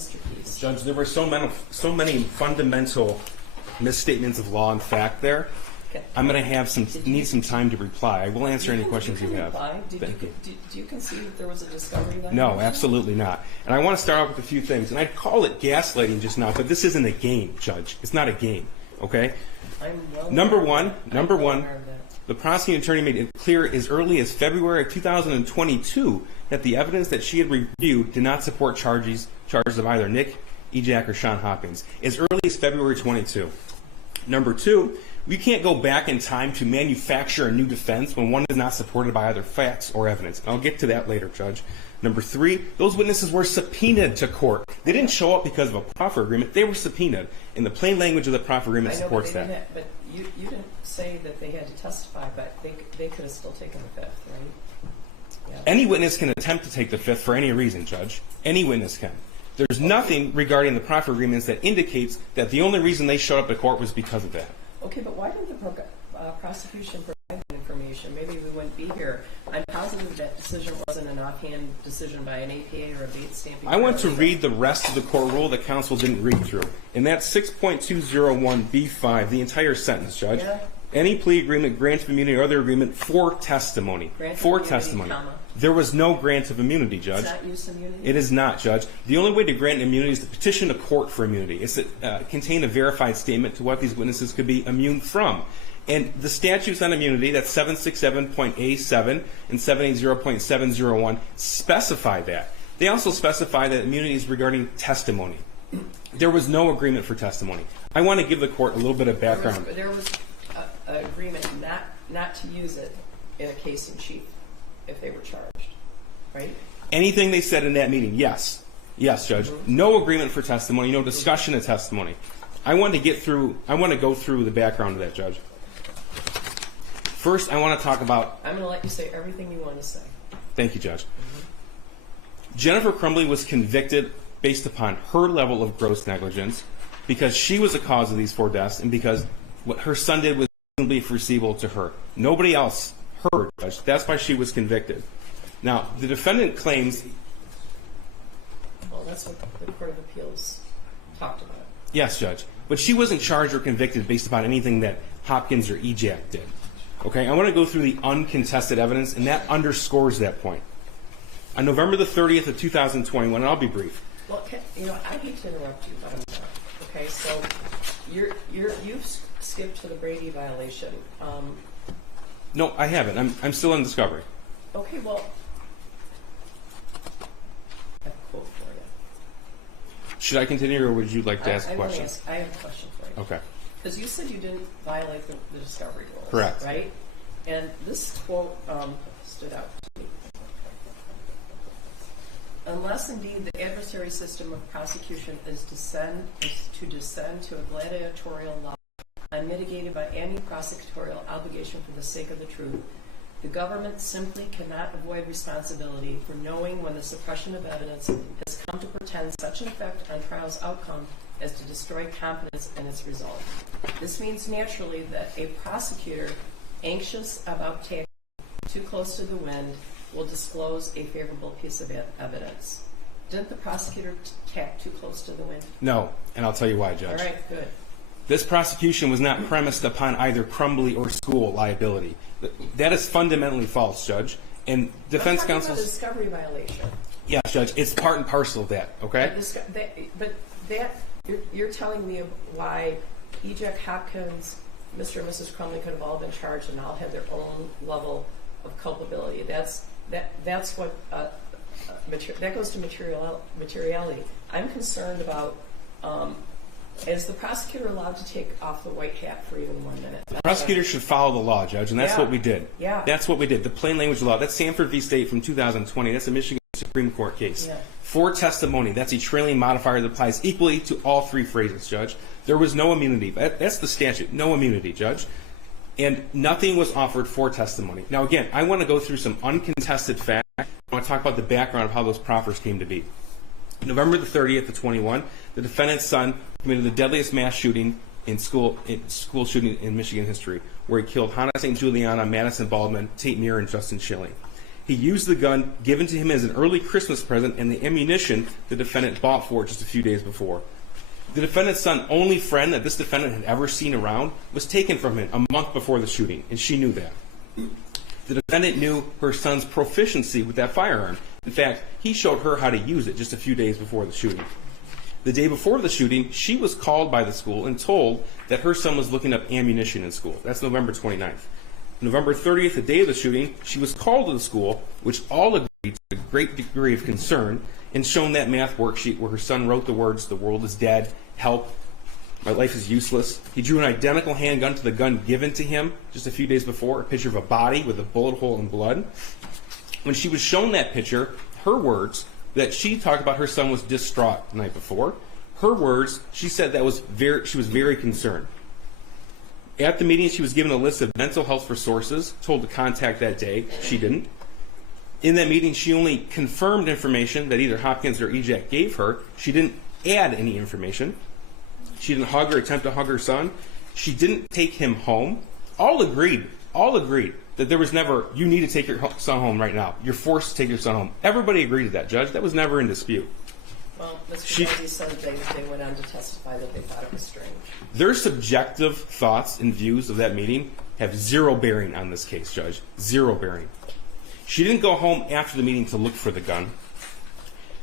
Mr. Keys. Judge, there were so many fundamental misstatements of law and fact there. Okay. I'm going to need some time to reply. I will answer any questions you have. Thank you. Do you concede that there was a discovery violation? No, absolutely not. And I want to start off with a few things. And I'd call it gaslighting just now, but this isn't a game, Judge. It's not a game, okay? Number one, the prosecuting attorney made it clear as early as February of 2022 that the evidence that she had reviewed did not support charges of either Nick, Ejack, or Sean Hopkins. As early as February 22. Number two, we can't go back in time to manufacture a new defense when one is not supported by either facts or evidence. I'll get to that later, Judge. Number three, those witnesses were subpoenaed to court. They didn't show up because of a proffer agreement. They were subpoenaed. And the plain language of the proffer agreement supports that. But you didn't say that they had to testify, but they could have still taken the fifth, right? Yeah. Any witness can attempt to take the fifth for any reason, Judge. Any witness can. There's nothing regarding the proffer agreements that indicates that the only reason they showed up to court was because of that. Okay, but why didn't the prosecution provide that information? Maybe we wouldn't be here. I'm positive that decision wasn't an offhand decision by an APA or a Bates stamping. I want to read the rest of the court rule that counsel didn't read through. And that's 6.201B5, the entire sentence, Judge. Yeah. Any plea agreement, grant of immunity, or other agreement for testimony. For testimony. There was no grant of immunity, Judge. It's not use immunity? It is not, Judge. The only way to grant immunity is to petition a court for immunity. It's to contain a verified statement to what these witnesses could be immune from. And the statutes on immunity, that's 767.A7 and 780.701, specify that. They also specify that immunity is regarding testimony. There was no agreement for testimony. I want to give the court a little bit of background. There was an agreement not to use it in a case in chief if they were charged, right? Anything they said in that meeting, yes. Yes, Judge. Mm-hmm. No agreement for testimony, no discussion of testimony. I want to go through the background of that, Judge. First, I want to talk about... I'm going to let you say everything you want to say. Thank you, Judge. Jennifer Crumbley was convicted based upon her level of gross negligence because she was the cause of these 4 deaths and because what her son did was reasonably foreseeable to her. Nobody else heard, Judge. That's why she was convicted. Now, the defendant claims... Well, that's what the Court of Appeals talked about. Yes, Judge. But she wasn't charged or convicted based upon anything that Hopkins or Ejack did. Okay, I want to go through the uncontested evidence, and that underscores that point. On November the 30th of 2021, and I'll be brief. Well, I hate to interrupt you, but I'm not. Okay, so you've skipped to the Brady violation. No, I haven't. I'm still in discovery. Okay, well, I have a quote for you. Should I continue, or would you like to ask a question? I have a question for you. Okay. Because you said you didn't violate the discovery rules. Correct. Right? And this quote stood out to me. Unless indeed the adversary system of prosecution is to descend to a gladiatorial law unmitigated by any prosecutorial obligation for the sake of the truth, the government simply cannot avoid responsibility for knowing when the suppression of evidence has come to portend such an effect on trial's outcome as to destroy confidence in its result. This means naturally that a prosecutor anxious about tacking too close to the wind will disclose a favorable piece of evidence. Didn't the prosecutor tack too close to the wind? No, and I'll tell you why, Judge. All right, good. This prosecution was not premised upon either Crumbley or school liability. That is fundamentally false, Judge. And defense counsel's... About a discovery violation. Yes, Judge. It's part and parcel of that, okay? But you're telling me why Ejack Hopkins, Mr. and Mrs. Crumbley could have all been charged and all had their own level of culpability. That's what that goes to materiality. I'm concerned about is the prosecutor allowed to take off the white hat for even 1 minute? The prosecutor should follow the law, Judge, and that's what we did. Yeah. That's what we did. The plain language law. That's Sanford v. State from 2020. That's a Michigan Supreme Court case. Yeah. For testimony, that's a trailing modifier that applies equally to all 3 phrases, Judge. There was no immunity. That's the statute. No immunity, Judge. And nothing was offered for testimony. Now, again, I want to go through some uncontested facts. I want to talk about the background of how those proffers came to be. November the 30th of 21, the defendant's son committed the deadliest mass shooting in school shooting in Michigan history, where he killed Hannah St. Juliana, Madison Baldwin, Tate Muir, and Justin Schilling. He used the gun given to him as an early Christmas present and the ammunition the defendant bought for it just a few days before. The defendant's son's only friend that this defendant had ever seen around was taken from him a month before the shooting, and she knew that. The defendant knew her son's proficiency with that firearm. In fact, he showed her how to use it just a few days before the shooting. The day before the shooting, she was called by the school and told that her son was looking up ammunition in school. That's November 29th. November 30th, the day of the shooting, she was called to the school, which all agreed to a great degree of concern, and shown that math worksheet where her son wrote the words, "The world is dead, help, my life is useless." He drew an identical handgun to the gun given to him just a few days before, a picture of a body with a bullet hole and blood. When she was shown that picture, her words, that she talked about her son was distraught the night before, her words, she said she was very concerned. At the meeting, she was given a list of mental health resources, told to contact that day. She didn't. In that meeting, she only confirmed information that either Hopkins or EJAC gave her. She didn't add any information. She didn't hug or attempt to hug her son. She didn't take him home. All agreed that there was never, you need to take your son home right now. You're forced to take your son home. Everybody agreed to that, Judge. That was never in dispute. Well, Mr. Desi said they went on to testify that they thought it was strange. Their subjective thoughts and views of that meeting have zero bearing on this case, Judge. Zero bearing. She didn't go home after the meeting to look for the gun.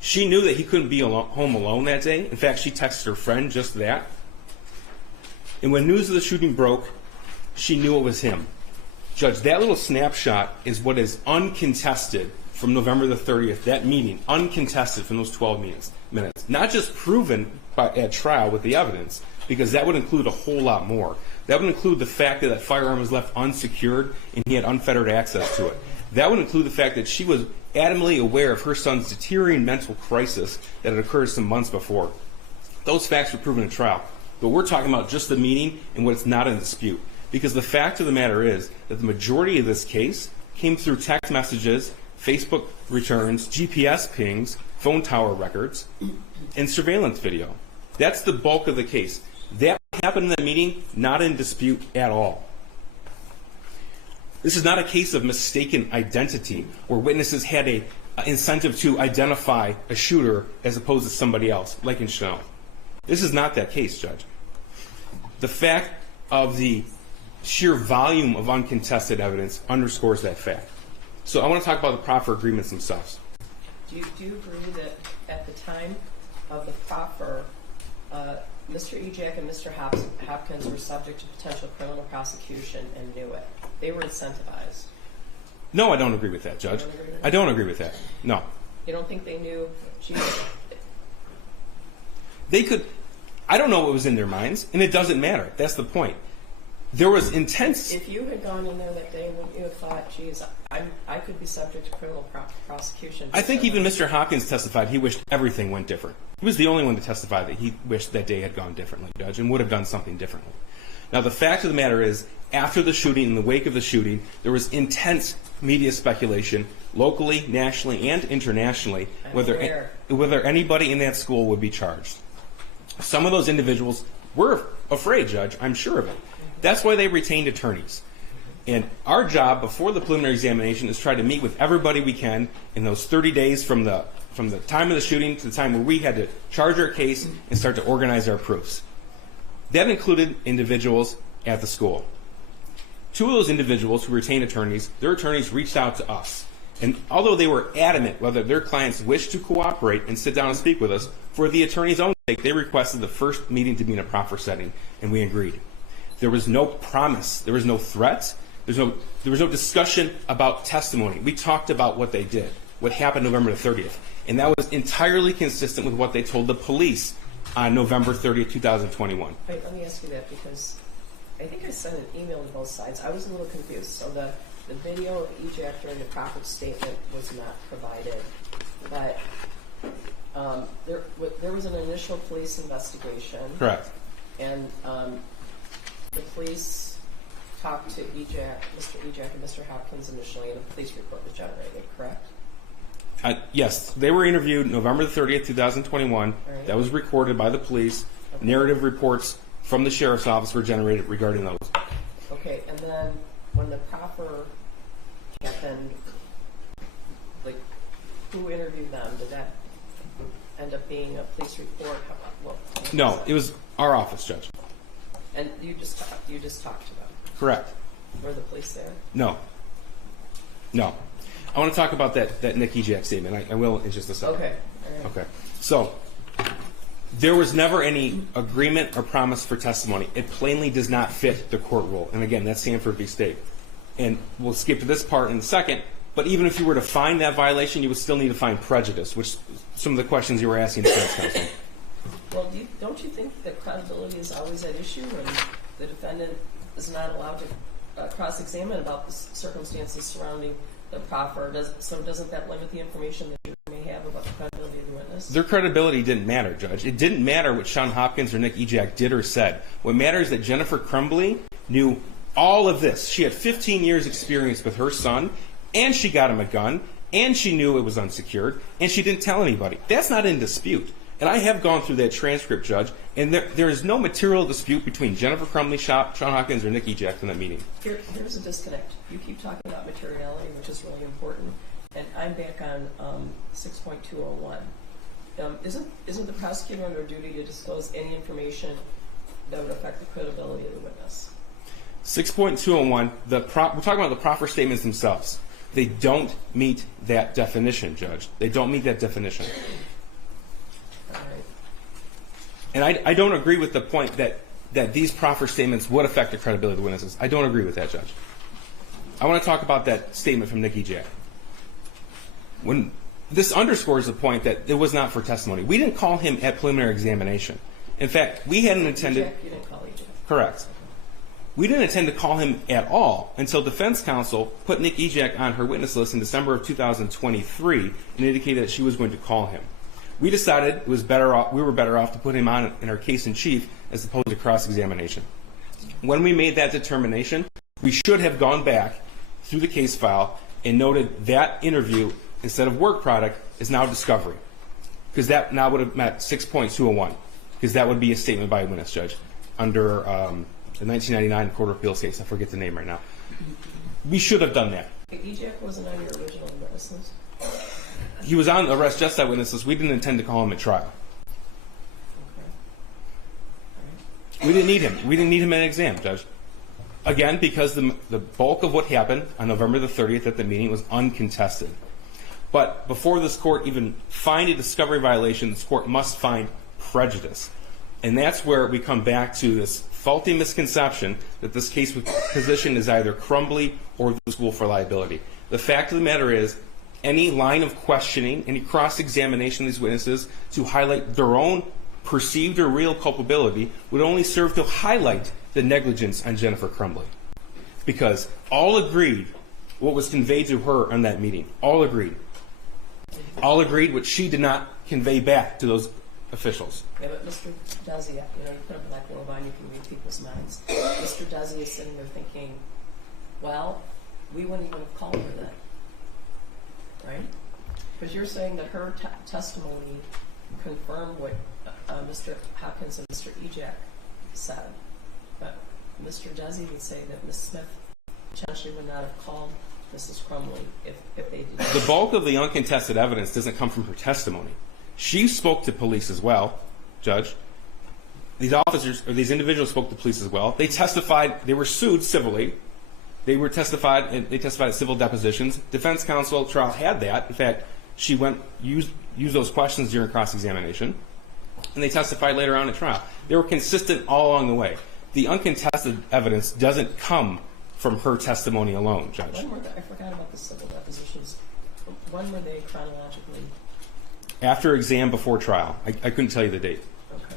She knew that he couldn't be home alone that day. In fact, she texted her friend just that. And when news of the shooting broke, she knew it was him. Judge, that little snapshot is what is uncontested from November the 30th, that meeting, uncontested from those 12 minutes. Not just proven at trial with the evidence, because that would include a whole lot more. That would include the fact that that firearm was left unsecured and he had unfettered access to it. That would include the fact that she was adamantly aware of her son's deteriorating mental crisis that had occurred some months before. Those facts were proven at trial. But we're talking about just the meeting and what's not in dispute. Because the fact of the matter is that the majority of this case came through text messages, Facebook returns, GPS pings, phone tower records, and surveillance video. That's the bulk of the case. That happened in that meeting, not in dispute at all. This is not a case of mistaken identity where witnesses had an incentive to identify a shooter as opposed to somebody else, like in Chanel. This is not that case, Judge. The fact of the sheer volume of uncontested evidence underscores that fact. So I want to talk about the proffer agreements themselves. Do you agree that at the time of the proffer, Mr. EJAC and Mr. Hopkins were subject to potential criminal prosecution and knew it? They were incentivized. No, I don't agree with that, Judge. I don't agree with that. No. You don't think they knew? They could. I don't know what was in their minds, and it doesn't matter. That's the point. There was intense. If you had gone in there that day, wouldn't you have thought, geez, I could be subject to criminal prosecution? I think even Mr. Hopkins testified he wished everything went different. He was the only one to testify that he wished that day had gone differently, Judge, and would have done something differently. Now, the fact of the matter is, after the shooting, in the wake of the shooting, there was intense media speculation, locally, nationally, and internationally, whether anybody in that school would be charged. Some of those individuals were afraid, Judge, I'm sure of it. That's why they retained attorneys. And our job before the preliminary examination is try to meet with everybody we can in those 30 days from the time of the shooting to the time where we had to charge our case and start to organize our proofs. That included individuals at the school. Two of those individuals who retained attorneys, their attorneys reached out to us. And although they were adamant whether their clients wished to cooperate and sit down and speak with us, for the attorney's own sake, they requested the first meeting to be in a proffer setting, and we agreed. There was no promise. There was no threat. There was no discussion about testimony. We talked about what they did, what happened November the 30th. And that was entirely consistent with what they told the police on November 30th, 2021. Wait, let me ask you that, because I think I sent an email to both sides. I was a little confused. So the video of EJAC during the proffer statement was not provided. But there was an initial police investigation. Correct. And the police talked to EJAC, Mr. EJAC and Mr. Hopkins initially, and a police report was generated, correct? Yes, they were interviewed November 30th, 2021. Right. That was recorded by the police. Okay. Narrative reports from the sheriff's office were generated regarding those. Okay, and then when the proffer happened, Who interviewed them? Did that end up being a police report? No, it was our office, Judge. And you just talked to them? Correct. Were the police there? No. I want to talk about that Nick Ejak statement. I will in just a second. Okay. All right. Okay. So, there was never any agreement or promise for testimony. It plainly does not fit the court rule. And again, that's Sanford v. State. And we'll skip to this part in a second. But even if you were to find that violation, you would still need to find prejudice, which some of the questions you were asking the defense counsel. Well, don't you think that credibility is always at issue when the defendant is not allowed to cross-examine about the circumstances surrounding the proffer? Doesn't that limit the information that you may have about the credibility of the witness? Their credibility didn't matter, Judge. It didn't matter what Sean Hopkins or Nick Ejak did or said. What matters is that Jennifer Crumbley knew all of this. She had 15 years experience with her son, and she got him a gun, and she knew it was unsecured, and she didn't tell anybody. That's not in dispute. And I have gone through that transcript, Judge, and there is no material dispute between Jennifer Crumbley, Sean Hopkins, or Nick Ejak in that meeting. Here's a disconnect. You keep talking about materiality, which is really important, and I'm back on 6.201. Isn't the prosecutor under duty to disclose any information that would affect the credibility of the witness? 6.201, we're talking about the proffer statements themselves. They don't meet that definition, Judge. They don't meet that definition. All right. And I don't agree with the point that these proffer statements would affect the credibility of the witnesses. I don't agree with that, Judge. I want to talk about that statement from Nick Ejak. This underscores the point that it was not for testimony. We didn't call him at preliminary examination. In fact, we hadn't intended... You didn't call Ejak. Correct. We didn't intend to call him at all until defense counsel put Nick Ejak on her witness list in December of 2023 and indicated that she was going to call him. We decided we were better off to put him on in our case in chief as opposed to cross-examination. When we made that determination, we should have gone back through the case file and noted that interview, instead of work product, is now discovery. Because that now would have met 6.201. Because that would be a statement by a witness, Judge, under the 1999 Court of Appeals case. I forget the name right now. We should have done that. Ejak wasn't on your original witness list? He was on the arrest justice witness list. We didn't intend to call him at trial. Okay. We didn't need him. We didn't need him in an exam, Judge. Again, because the bulk of what happened on November the 30th at the meeting was uncontested. But before this court even find a discovery violation, this court must find prejudice. And that's where we come back to this faulty misconception that this case was positioned as either Crumbley or the school for liability. The fact of the matter is, any line of questioning, any cross-examination of these witnesses to highlight their own perceived or real culpability would only serve to highlight the negligence on Jennifer Crumbley. Because all agreed what was conveyed to her in that meeting. All agreed. All agreed what she did not convey back to those officials. Yeah, but Mr. Desi, you put up a black little line, you can read people's minds. Mr. Desi is sitting there thinking, well, we wouldn't even have called her that. Right? Because you're saying that her testimony confirmed what Mr. Hopkins and Mr. Ejak said. But Mr. Desi would say that Ms. Smith potentially would not have called Mrs. Crumbley if they did. The bulk of the uncontested evidence doesn't come from her testimony. She spoke to police as well, Judge. These officers, or these individuals spoke to police as well. They testified, they were sued civilly. They testified at civil depositions. Defense counsel trial had that. In fact, she used those questions during cross-examination. And they testified later on in trial. They were consistent all along the way. The uncontested evidence doesn't come from her testimony alone, Judge. I forgot about the civil depositions. When were they chronologically? After exam, before trial. I couldn't tell you the date. Okay.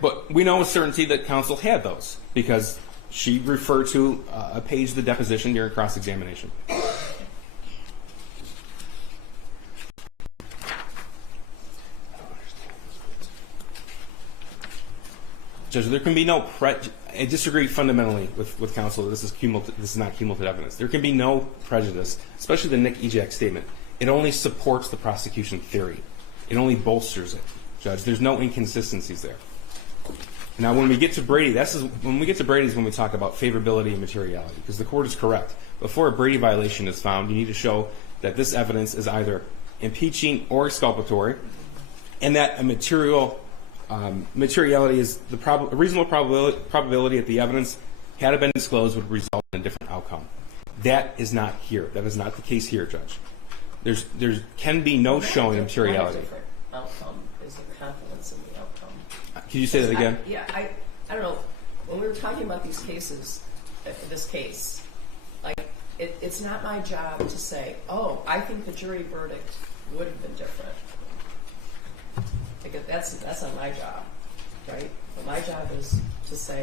But we know with certainty that counsel had those because she referred to a page of the deposition during cross-examination. Judge, there can be no I disagree fundamentally with counsel that this is not cumulative evidence. There can be no prejudice, especially the Nick Ejak statement. It only supports the prosecution theory. It only bolsters it, Judge. There's no inconsistencies there. Now, when we get to Brady, is when we talk about favorability and materiality, because the court is correct. Before a Brady violation is found, you need to show that this evidence is either impeaching or exculpatory, and that a materiality is a reasonable probability that the evidence, had it been disclosed, would result in a different outcome. That is not here. That is not the case here, Judge. There can be no showing of materiality. A different outcome is the confidence in the outcome. Can you say that again? I don't know. When we were talking about these cases, this case, like it's not my job to say, oh, I think the jury verdict would have been different. Because that's not my job, right? But my job is to say,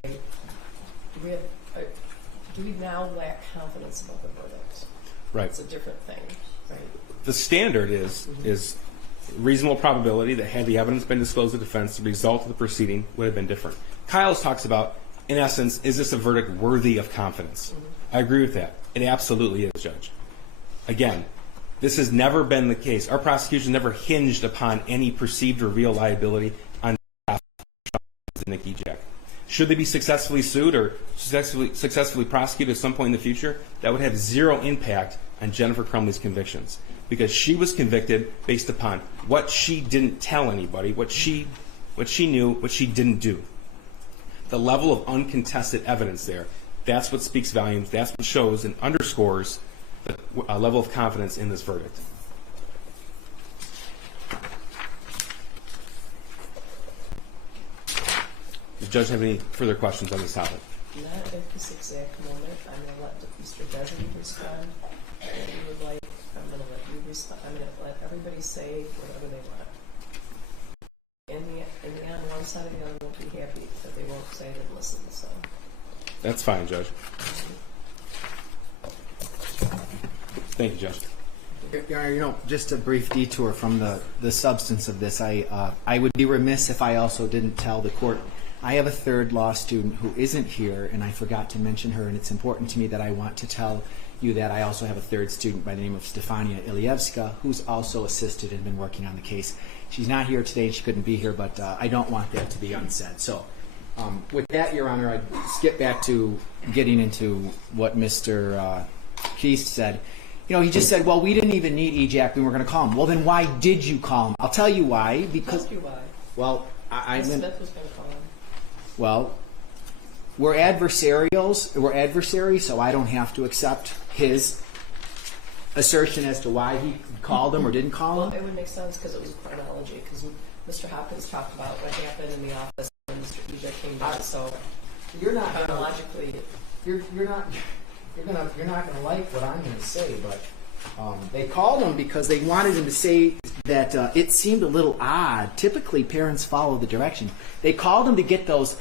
do we now lack confidence about the verdict? Right. It's a different thing, right? The standard is reasonable probability that had the evidence been disclosed to defense, the result of the proceeding would have been different. Kyle's talks about, in essence, is this a verdict worthy of confidence? I agree with that. It absolutely is, Judge. Again, this has never been the case. Our prosecution never hinged upon any perceived or real liability on behalf of Nick Ejak. Should they be successfully sued or successfully prosecuted at some point in the future, that would have zero impact on Jennifer Crumbley's convictions, because she was convicted based upon what she didn't tell anybody, what she knew, what she didn't do. The level of uncontested evidence there, that's what speaks volumes, that's what shows and underscores the level of confidence in this verdict. Does the judge have any further questions on this topic? Not at this exact moment. I'm going to let Mr. Desmond respond. If you would like, I'm going to let you respond. I'm going to let everybody say whatever they want. In the end, one side or the other won't be happy that they won't say they listen. So that's fine, Judge. Thank you, Judge. You know, just a brief detour from the substance of this. I would be remiss if I also didn't tell the court I have a third law student who isn't here, and I forgot to mention her, and it's important to me that I want to tell you that I also have a third student by the name of Stefania Ilievska, who's also assisted and been working on the case. She's not here today, and she couldn't be here, but I don't want that to be unsaid. So with that, Your Honor, I'd skip back to getting into what Mr. Keast said. You know, he just said, well, we didn't even need Ejak, we were going to call him. Well, then why did you call him? I'll tell you why. Because, Ask you why. Well, Smith was going to call him. Well, we're adversarials. We're adversaries, so I don't have to accept his assertion as to why he called him or didn't call him. Well, it would make sense because it was chronology. Because Mr. Hopkins talked about what happened in the office when Mr. Ejak came back. So you're not chronologically, you're not gonna like what I'm gonna say, but they called him because they wanted him to say that it seemed a little odd. Typically, parents follow the direction. They called him to get those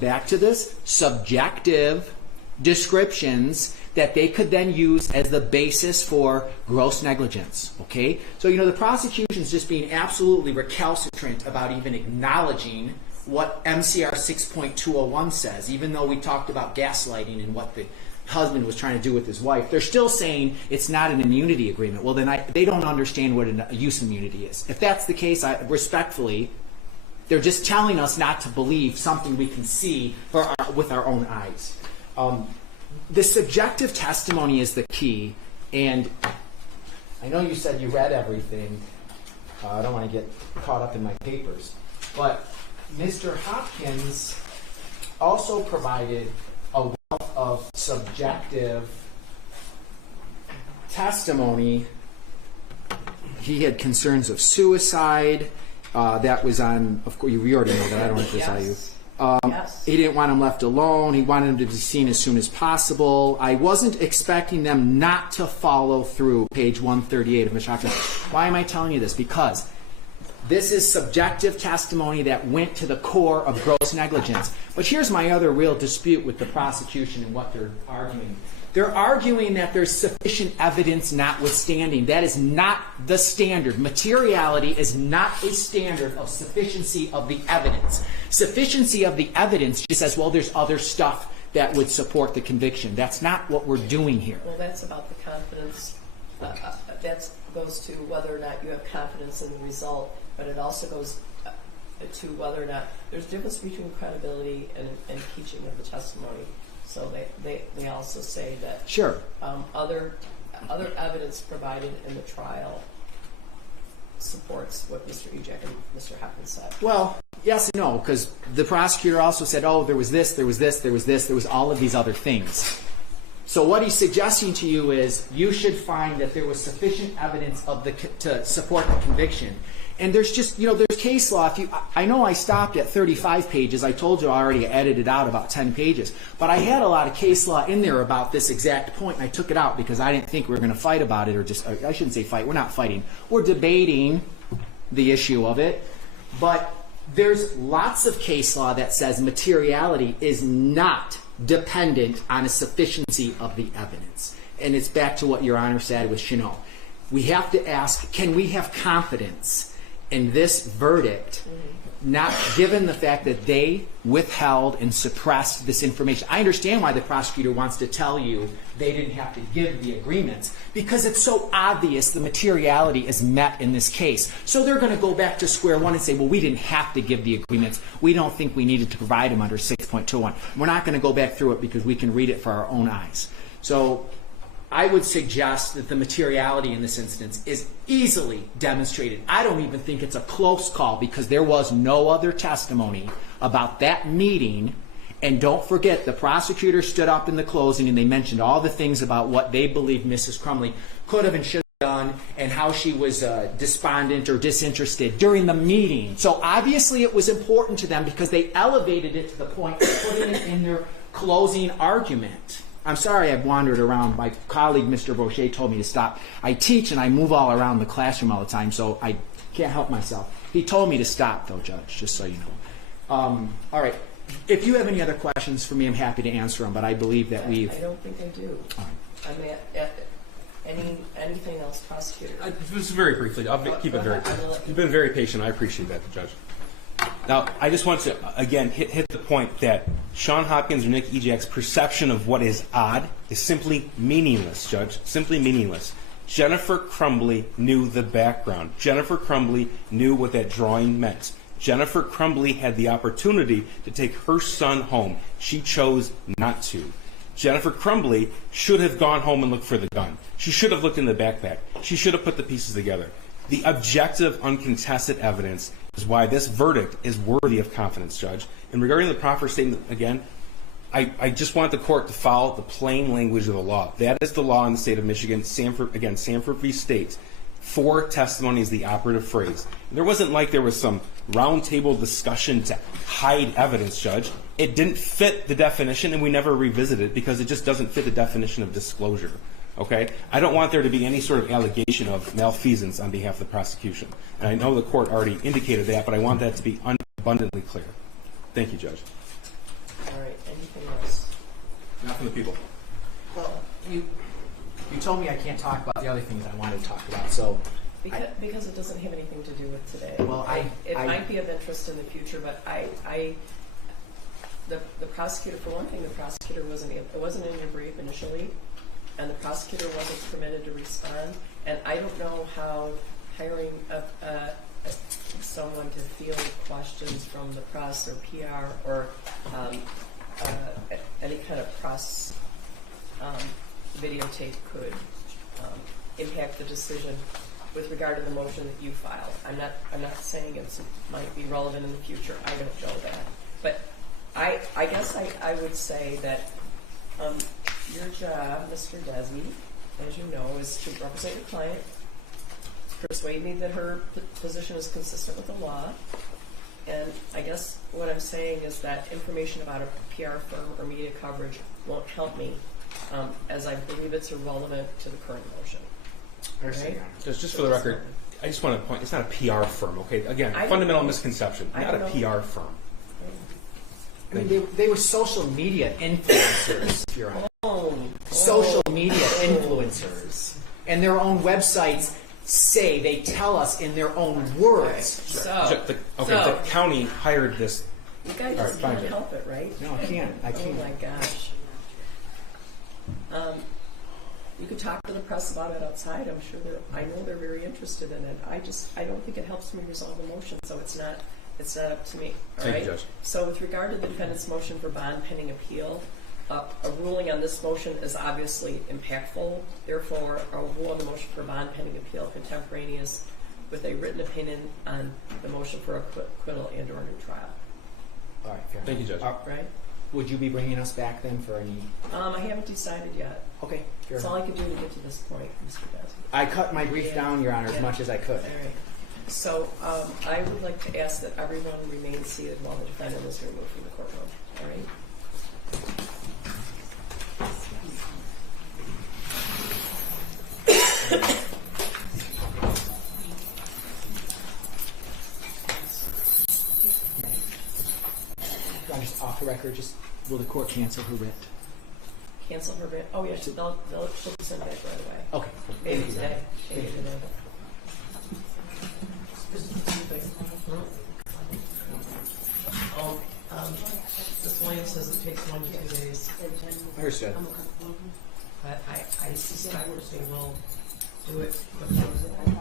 back to this subjective descriptions that they could then use as the basis for gross negligence. Okay, so you know the prosecution's just being absolutely recalcitrant about even acknowledging what MCR 6.201 says, even though we talked about gaslighting and what the husband was trying to do with his wife. They're still saying it's not an immunity agreement. Well, then they don't understand what a use immunity is. If that's the case, respectfully, they're just telling us not to believe something we can see with our own eyes. The subjective testimony is the key, and I know you said you read everything. I don't want to get caught up in my papers, but Mr. Hopkins also provided a wealth of subjective testimony. He had concerns of suicide. That was on, of course, we already know that. I don't have to tell you. Yes. He didn't want him left alone. He wanted him to be seen as soon as possible. I wasn't expecting them not to follow through, page 138 of Mr. Hopkins. Why am I telling you this? Because this is subjective testimony that went to the core of gross negligence. But here's my other real dispute with the prosecution and what they're arguing. They're arguing that there's sufficient evidence notwithstanding. That is not the standard. Materiality is not a standard of sufficiency of the evidence. Sufficiency of the evidence just says, well, there's other stuff that would support the conviction. That's not what we're doing here. Well, that's about the confidence. That goes to whether or not you have confidence in the result, but it also goes to whether or not there's a difference between credibility and impeaching of the testimony. So they also say that sure. Other other evidence provided in the trial supports what Mr. Ejek and Mr. Hopkins said? Well, yes and no, because the prosecutor also said, oh, there was this, there was this, there was this, there was all of these other things. So what he's suggesting to you is you should find that there was sufficient evidence to support the conviction. And there's just, there's case law. I know I stopped at 35 pages. I told you I already edited out about 10 pages. But I had a lot of case law in there about this exact point, and I took it out because I didn't think we were going to fight about it, or I shouldn't say fight. We're not fighting. We're debating the issue of it. But there's lots of case law that says materiality is not dependent on a sufficiency of the evidence. And it's back to what Your Honor said with Cheneau. We have to ask, can we have confidence in this verdict, not given the fact that they withheld and suppressed this information? I understand why the prosecutor wants to tell you they didn't have to give the agreements, because it's so obvious the materiality is met in this case. So they're going to go back to square one and say, well, we didn't have to give the agreements. We don't think we needed to provide them under 6.21. We're not going to go back through it because we can read it for our own eyes. So I would suggest that the materiality in this instance is easily demonstrated. I don't even think it's a close call because there was no other testimony about that meeting. And don't forget, the prosecutor stood up in the closing and they mentioned all the things about what they believed Mrs. Crumbley could have and should have done and how she was despondent or disinterested during the meeting. So obviously it was important to them because they elevated it to the point of putting it in their closing argument. I'm sorry I've wandered around. My colleague, Mr. Brochet, told me to stop. I teach and I move all around the classroom all the time, so I can't help myself. He told me to stop, though, Judge, just so you know. All right. If you have any other questions for me, I'm happy to answer them, but I believe that we've... I don't think I do. All right. I mean, anything else, prosecutor? Just very briefly. I'll keep it very quick. You've been very patient. I appreciate that, Judge. Now, I just want to, again, hit the point that Sean Hopkins or Nick Ejak's perception of what is odd is simply meaningless, Judge, simply meaningless. Jennifer Crumbley knew the background. Jennifer Crumbley knew what that drawing meant. Jennifer Crumbley had the opportunity to take her son home. She chose not to. Jennifer Crumbley should have gone home and looked for the gun. She should have looked in the backpack. She should have put the pieces together. The objective, uncontested evidence is why this verdict is worthy of confidence, Judge. And regarding the proffer statement, again, I just want the court to follow the plain language of the law. That is the law in the state of Michigan. Sanford v. State. For testimony is the operative phrase. There wasn't like there was some roundtable discussion to hide evidence, Judge. It didn't fit the definition, and we never revisited it because it just doesn't fit the definition of disclosure. Okay? I don't want there to be any sort of allegation of malfeasance on behalf of the prosecution. And I know the court already indicated that, but I want that to be abundantly clear. Thank you, Judge. All right. Anything else? Not from the people. Well, you told me I can't talk about the other things I wanted to talk about, so... Because it doesn't have anything to do with today. Well, it might be of interest in the future, but the prosecutor, for one thing, the prosecutor it wasn't in your brief initially, and the prosecutor wasn't permitted to respond. And I don't know how hiring someone to field questions from the press or PR or any kind of press videotape could impact the decision with regard to the motion that you filed. I'm not saying it might be relevant in the future. I don't know that. But I guess I would say that your job, Mr. Desmey, as you know, is to represent your client, persuade me that her position is consistent with the law, and I guess what I'm saying is that information about a PR firm or media coverage won't help me, as I believe it's irrelevant to the current motion. Right? Just for the record, I just want to point, it's not a PR firm, okay? Again, fundamental misconception, not a PR firm. I mean, they were social media influencers, Your Honor. Social media influencers. And their own websites they tell us in their own words. The county hired this. You guys just can't help it, right? No, I can't. Oh my gosh. You could talk to the press about it outside. I'm sure I know they're very interested in it. I don't think it helps me resolve the motion, so it's not up to me. All right? Thank you, Judge. So with regard to the defendant's motion for bond pending appeal, A ruling on this motion is obviously impactful. Therefore, a rule on the motion for bond pending appeal contemporaneous with a written opinion on the motion for acquittal and or new trial. All right, fair Thank you, Judge. Right? Would you be bringing us back then for any? I haven't decided yet. Okay, fair That's all I could do to get to this point, Mr. Bassett. I cut my brief down, Your Honor, as much as I could. All right. So I would like to ask that everyone remain seated while the defendant is removed from the courtroom. All right? Just off the record, just will the court cancel her writ? Cancel her writ. Oh, yeah, she'll be sent back right away. Okay. Maybe today. Maybe today. This lawyer says it takes 1 to 2 days. Understood. But I suspect they will do it before